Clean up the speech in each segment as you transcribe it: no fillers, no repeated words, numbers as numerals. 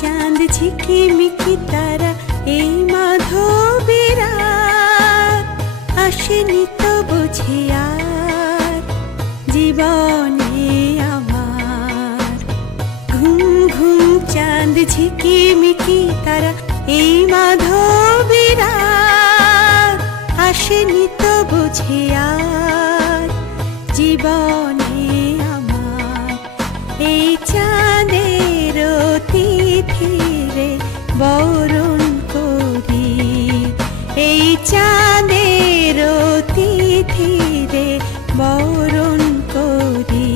চাঁদ ঝিকিমিকি তারা এই মাধবীর রাত আসেনি তো বুঝি আর জীবনে আমার। ঘুম ঘুম চাঁদ ঝিকিমিকি তারা এই মাধবীর রাত আসেনি তো বুঝি আর জীবনে আমার। এই চাঁদের তিথিরে বরণ করি, এই চাঁদের তিথিরে বরণ করি।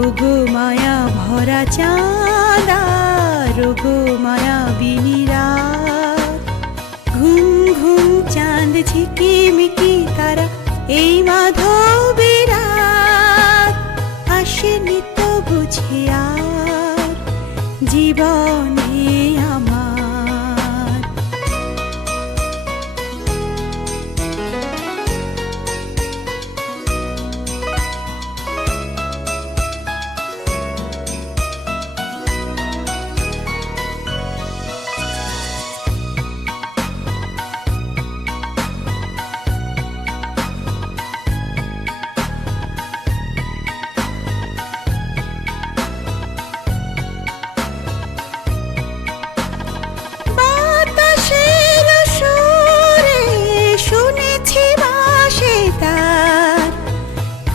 ওগো মায়া ভরা চাঁদ আর ওগো মায়াবিনী রাত। ঘুম ঘুম চাঁদ ঝিকিমিকি তারা এই মাধবীর রাত আসেনি তো বুঝি আর জীবনে আমার।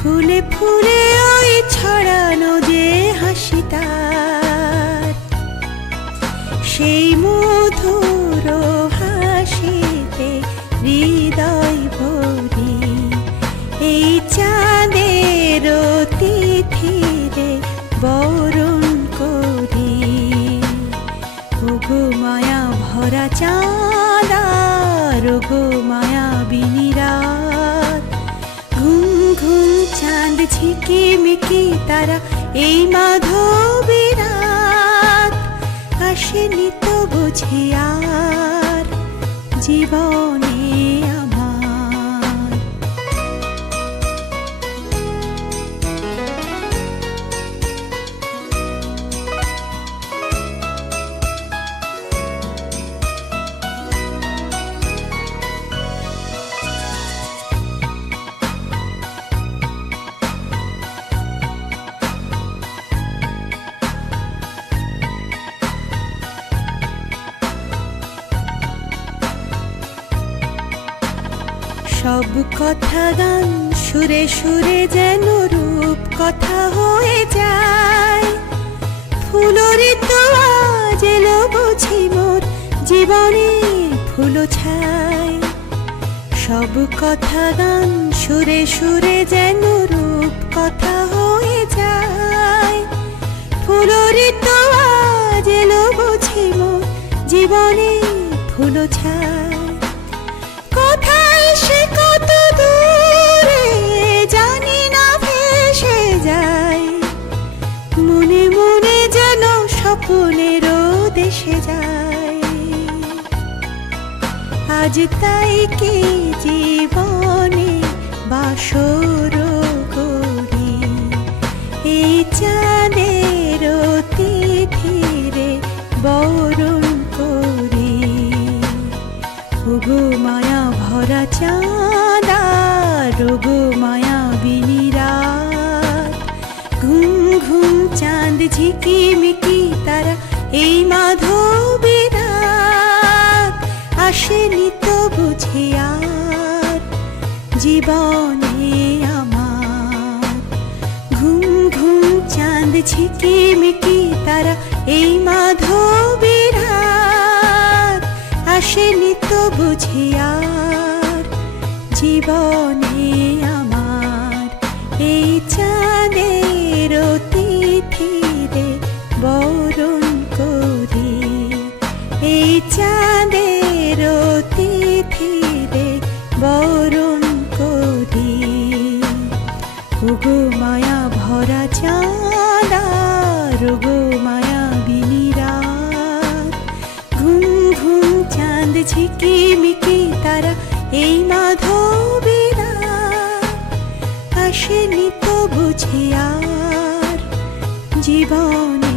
ফুলে ফুলে ওই ছড়ানো যে হাসি তার, সেই মধুর হাসিতে হৃদয় ভরি। এই চাঁদের তিথিরে বরণ করি। ওগো মায়া ভরা চাঁদ আর ওগো মায়াবিনী রাত। ঘুম ঘুম চাঁদ ঝিকিমিকি তারা এই মাধবীর রাত আসেনি তো বুঝি আর জীবনে আমার। সব কথা গান সুরে সুরে যেন রূপ কথা হয়ে যায়। ফুলরি তো আজ এলো বুঝি মোর জীবনে ফুল ছায়। সব কথা গান সুরে সুরে যেন রূপ কথা হয়ে যায়। ফুলরি তো আজ এলো বুঝি মোর জীবনে ফুল ছায়। কোথায় সে কত দূরে জানি না ভেসে যায়। মনে মনে যেন স্বপ্নেরও দেশে যায়। আজ তাই কি জীবনে বাসর করি। এই চাঁদের তিথিরে বরণ করি। ওগো মায়া ভরা চাঁদ আর ওগো মায়াবিনী রাত। ঘুম ঘুম চাঁদ ঝিকিমিকি তারা এই মাধবীর রাত আসেনি তো বুঝি আর জীবনে আমার। ঘুম ঘুম চাঁদ ঝিকিমিকি তারা এই মাধবীর রাত আসেনি তো বুঝি আর জীবনে আমার। এই চাঁদের তিথিরে বরণ করি। এই চাঁদের তিথিরে বরণ করি। ওগো মায়া ভরা চাঁদ আর ওগো মায়াবিনী রাত। ঘুম ঘুম চাঁদ ঝিকিমিকি তারা এই মাধবীর রাত আসেনি তো বুঝি আর জীবনে